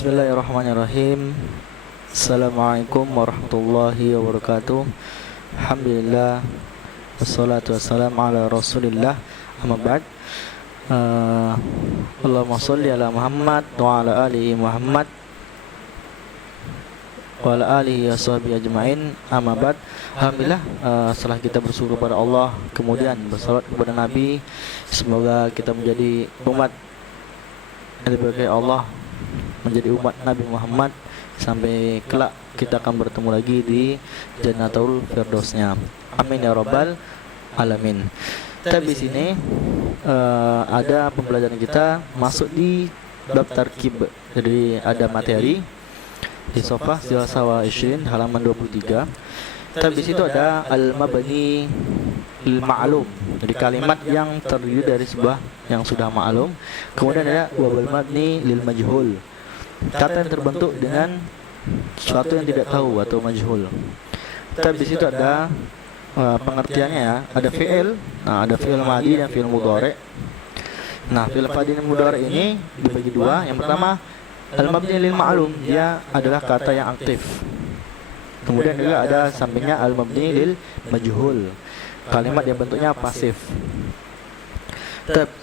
Bismillahirrahmanirrahim. Assalamualaikum warahmatullahi wabarakatuh. Alhamdulillah, wassalatu wassalamu ala rasulillah. Amma ba'd. Allahumma sholli ala Muhammad wa ala alihi Muhammad wa ala alihi washabihi ajmain. Amma ba'd. Alhamdulillah, setelah kita bersyukur kepada Allah, kemudian bersalawat kepada Nabi, semoga kita menjadi umat yang diberkahi Allah, menjadi umat Nabi Muhammad sampai kelak kita akan bertemu lagi di Jannatul Firdausnya. Amin ya rabbal alamin. Tapi di sini ada pembelajaran kita masuk di bab tarkib. Jadi ada materi di Safah Sawa 20 halaman 23. Tapi di situ ada al-mabni lil ma'lum. Jadi kalimat yang terdiri dari sebuah yang sudah ma'lum. Kemudian ada wabal mabni lil majhul. Kata yang terbentuk dengan sesuatu yang tidak tahu atau majhul. Tapi di situ ada pengertiannya ya. Ada fi'il, ada fi'il madhi dan fi'il mudhari'. Nah, fi'il madhi dan mudhari' ini dibagi dua. Yang pertama al-mabni lil ma'lum, dia adalah kata yang aktif. Kemudian juga ada sampingnya al-mabni lil majhul, kalimat yang bentuknya pasif.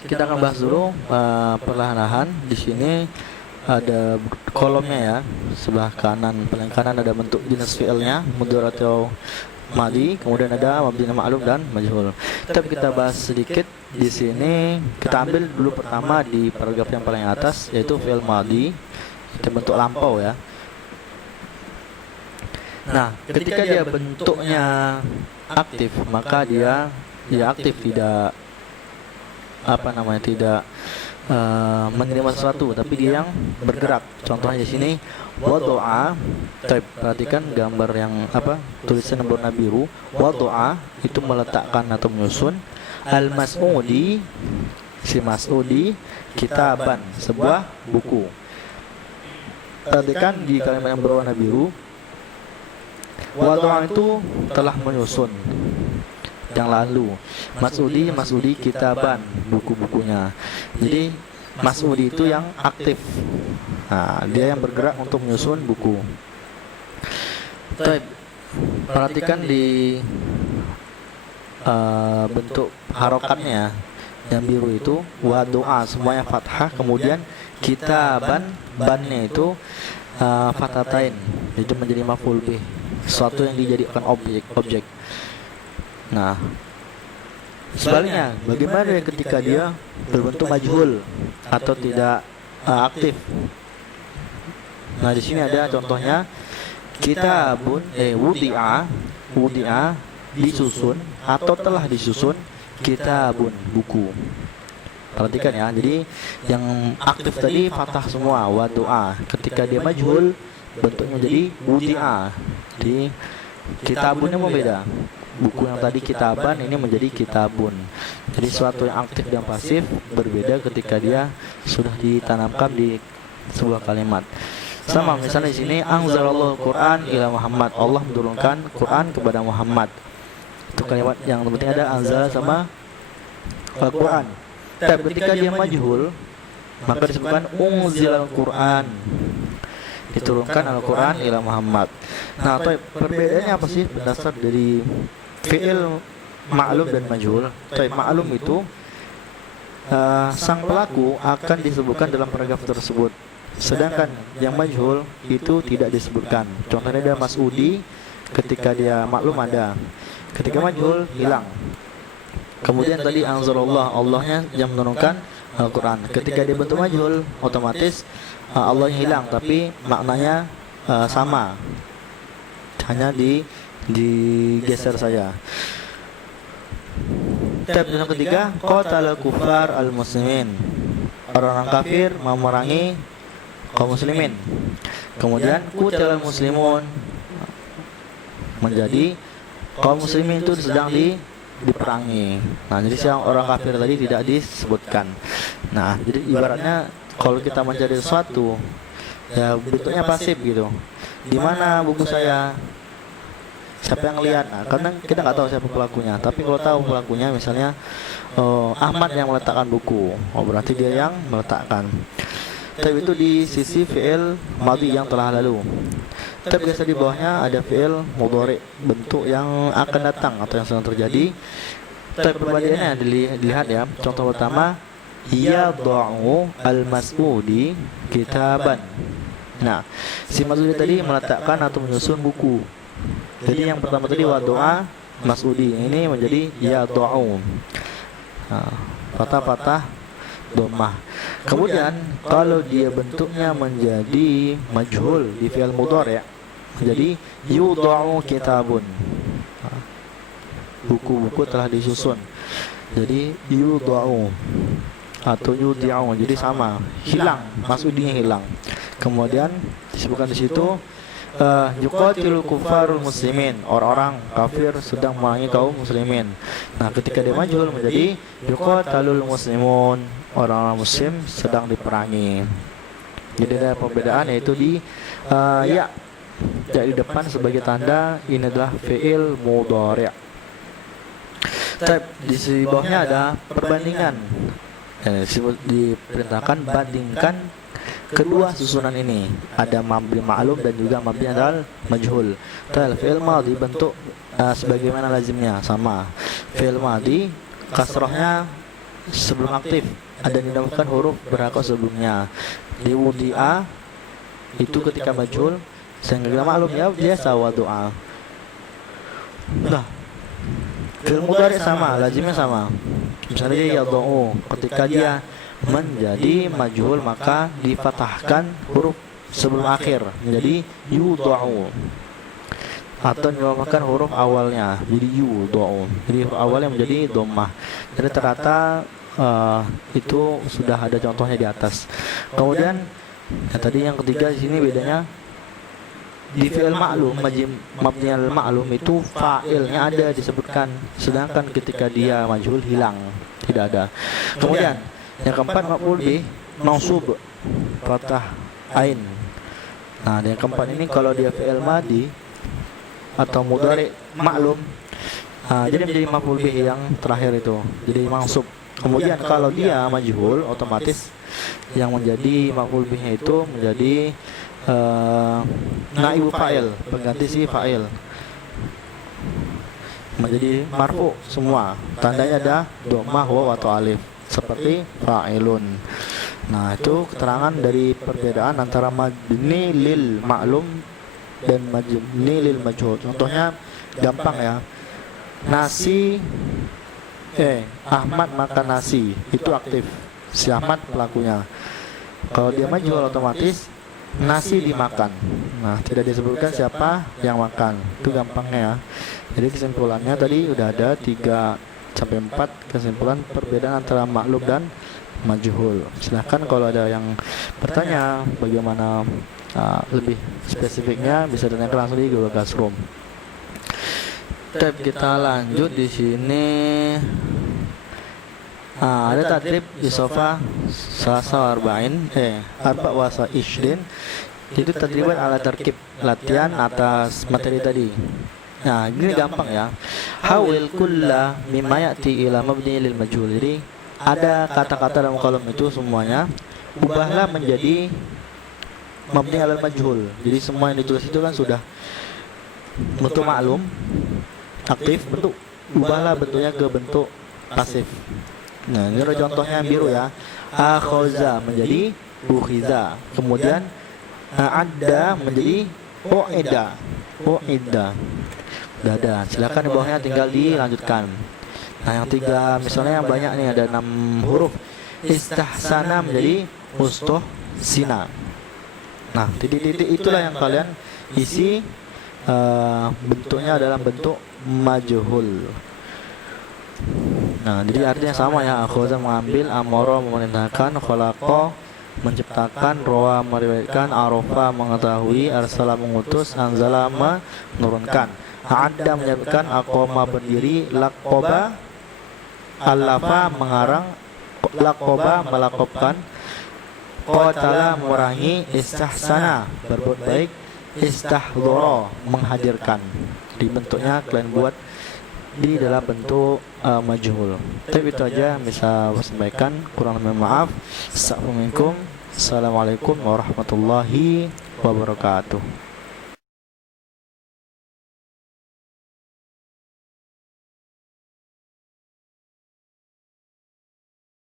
Kita akan bahas dulu perlahan-lahan. Di sini ada kolomnya ya, sebelah kanan, paling kanan ada bentuk jenis fi'ilnya, mudhari' atau madhi, kemudian ada mabni ma'lum dan majhul. Tapi kita bahas sedikit di sini. Kita ambil dulu pertama di paragraf yang paling atas, yaitu fi'il madhi, itu bentuk lampau ya. Nah, ketika dia bentuknya aktif, maka dia aktif, tidak tidak menerima sesuatu, tapi dia yang bergerak. Contohnya di sini wadu'a. Perhatikan gambar yang tulisan berwarna biru. Wadu'a itu meletakkan atau menyusun. Al-mas'udi, si mas'udi, kitaban, sebuah buku. Perhatikan di kalimat yang berwarna biru, wadu'a itu telah menyusun yang lalu. Mas'udi kitaban, buku-bukunya. Jadi Mas'udi itu yang aktif. Nah, dia yang bergerak untuk menyusun buku. Perhatikan di bentuk harokatnya yang biru itu, wadu'a semuanya fathah, kemudian kitaban, bannya itu fathatain, itu menjadi maf'ul bih, sesuatu yang dijadikan objek. Nah, sebaliknya, bagaimana ketika dia berbentuk majhul atau tidak aktif? Nah, di sini ada contohnya, kitabun wudi'a disusun atau telah disusun, kitabun buku. Perhatikan ya, jadi yang aktif tadi fathah semua, wadu'a. Ketika dia majhul, bentuknya jadi wudi'a. Di kitabunnya mau beda. Buku yang tadi kitaban, ini menjadi kitabun. Jadi suatu yang aktif dan pasif berbeda ketika dia sudah ditanamkan di sebuah kalimat. Sama misalnya di sini, anzalallahu Quran ila Muhammad, Allah menurunkan Quran kepada Muhammad. Itu kalimat yang penting, ada anzal sama Al-Quran. Tapi ketika dia majhul, maka disebutkan unzilal Quran, diturunkan Al-Quran ila Muhammad. Nah, perbedaannya apa sih berdasar dari fi'il ma'lum dan majhul? Ma'lum itu sang pelaku akan disebutkan dalam paragraf tersebut, sedangkan yang majhul itu tidak disebutkan. Contohnya ada mas'udi, ketika dia maklum ada, ketika majhul hilang. Kemudian tadi anzalallah, Allahnya yang menurunkan Al-Quran, ketika dia bentuk majhul, otomatis Allahnya hilang, tapi maknanya sama, hanya digeser saja. Tab yang ketiga, qatal kufar al muslimin, orang-orang kafir memerangi kaum muslimin. Kemudian qutal muslimun, menjadi kaum muslimin itu sedang diperangi. Nah, jadi siang orang kafir tadi tidak disebutkan. Nah, jadi ibaratnya kalau kita mencari sesuatu ya bentuknya pasif gitu. Di mana buku saya? Siapa yang lihat? Nah, karena kita nggak tahu siapa pelakunya. Tapi kalau tahu pelakunya, misalnya Ahmad yang meletakkan buku, berarti dia yang meletakkan. Tapi itu di sisi fi'il madhi yang telah lalu. Tapi biasa di bawahnya ada fi'il mudhari, bentuk yang akan datang atau yang sedang terjadi. Tapi perbandingannya dilihat ya. Contoh pertama, yad'u al-mas'udi kitaban. Nah, si Mas'udi tadi meletakkan atau menyusun buku. Jadi yang pertama tadi wadu'a mas'udi, ini menjadi yad'u. Nah, patah-patah dhammah. Kemudian kalau dia bentuknya menjadi majhul di fi'il mudhari' menjadi yudha'u kitabun. Buku-buku telah disusun. Jadi yudha'u atau yudhi'u, jadi sama, hilang, mas'udinya hilang. Kemudian disebutkan di situ yuqatilul kuffarul muslimin, orang-orang kafir sedang memerangi kaum muslimin. Nah, ketika dia majhul menjadi yuqatalul muslimun, orang-orang muslim sedang diperangi. Jadi ada perbedaan, yaitu di ya di depan sebagai tanda ini adalah fi'il mudhari'. Di bawahnya ada perbandingan. Diperintahkan bandingkan kedua susunan ini, ada mabni ma'lum dan juga mabni al majhul. Fi'il madhi bentuk sebagaimana lazimnya sama. Fi'il madhi kasrahnya sebelum aktif, ada dinamakan huruf berharokat sebelumnya. Di wudi'a itu ketika majhul, sehingga maklum ya biasa wadu'a. Nah, fi'il mudhari sama, lazimnya sama. Misalnya dia yad'u, ketika dia menjadi majhul maka difatahkan huruf sebelum akhir menjadi yudha'u, atau dinamakan huruf awalnya jadi yudha'u, jadi huruf awalnya menjadi dhammah. Jadi ternyata itu sudah ada contohnya di atas. Kemudian tadi yang ketiga di sini bedanya di fi'il ma'lum, mabni al ma'lum itu fa'ilnya ada disebutkan, sedangkan ketika dia majhul hilang, tidak ada. Kemudian yang keempat maf'ul bih mansub fathah ain. Nah, yang keempat ini kalau dia fi'il madhi atau mudhari ma'lum, jadi menjadi maf'ul bih yang terakhir itu, jadi mansub. Kemudian kalau dia majhul, otomatis yang menjadi maf'ul bihnya itu menjadi naibu fa'il, pengganti si fa'il, menjadi marfu semua, tandanya ada dhammah waw atau alif seperti fa'ilun. Nah, itu keterangan dari perbedaan antara mabni lil ma'lum dan mabni lil majhul. Contohnya gampang ya. Ahmad makan nasi, itu aktif, si Ahmad pelakunya. Kalau dia majhul otomatis nasi dimakan. Nah, tidak disebutkan siapa yang makan. Itu gampangnya ya. Jadi kesimpulannya tadi udah ada 3-4 kesimpulan perbedaan antara maklum dan majhul. Silahkan kalau ada yang bertanya bagaimana lebih spesifiknya bisa ditanyakan langsung di Google Classroom. Kita lanjut di sini. Ada tadrib di sofa Selasa arba'in arba wasa ishdin. Itu tadriban ala terkib, latihan atas materi tadi. Nah, ini gampang ya. Hawil kulla mimma ya'ti ila mabni lil majhul. Jadi ada kata-kata dalam kolom itu semuanya ubahlah menjadi mabni alal majhul. Jadi semua yang ditulis itu kan sudah bentuk maklum aktif, bentuk ubahlah bentuknya ke bentuk pasif. Nah, ini contohnya yang biru ya. Akhoza menjadi ukhiza. Kemudian ada menjadi u'ida. Udah ada. Silakan di bawahnya tinggal dilanjutkan. Nah, yang tiga misalnya yang banyak nih, ada 6 huruf. Istahsana menjadi mustohsina. Nah, titik-titik itulah yang kalian isi, bentuknya dalam bentuk majhul. Nah, jadi artinya sama ya. Akhoza mengambil, amoro memerintahkan, khalaqa menciptakan, roa meriwayatkan, arofa mengetahui, arsala mengutus, anzala menurunkan, ada menyebutkan, aqoma berdiri, laqoba alafa mengarang, laqoba melakopkan, qatala memerangi, istahsana berbuat baik, istahdhara menghadirkan. Di bentuknya kalian buat di dalam bentuk majhul. Tapi itu aja bisa saya sampaikan, kurang lebih maaf. Assalamualaikum. Assalamualaikum warahmatullahi wabarakatuh.